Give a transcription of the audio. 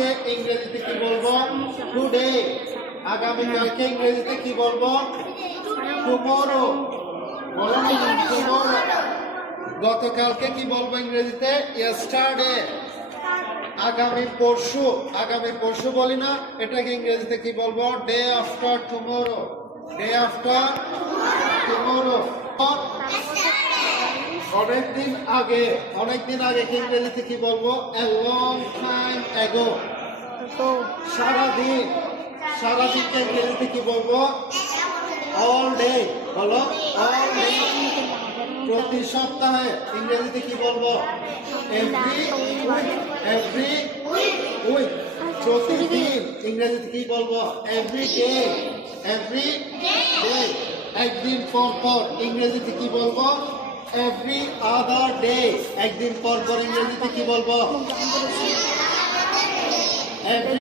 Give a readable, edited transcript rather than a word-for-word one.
কালকে ইংরেজিতে কি বলবো? টুডে। আগামী কালকে ইংরেজিতে কি বলবো? টুমরো। বলেন টুমরো। গতকালকে কি বলবো ইংরেজিতে? ইয়েস্টারডে। আগামী পরশু বলি না, এটাকে ইংরেজিতে কি বলবো? Day after tomorrow. Day after tomorrow. অনেকদিন আগে কি ইংরেজিতে কি বলবো? a long time ago। সারাদিনকে ইংরেজিতে কি বলবো? all day। বলো all day। প্রতি সপ্তাহে ইংরেজিতে কি বলবো? every week। প্রতিদিন ইংরেজিতে কি বলবো? every day। একদিন পর ইংরেজিতে কি বলবো? every other day। একদিন পর ইংরেজিতে কি বলবো?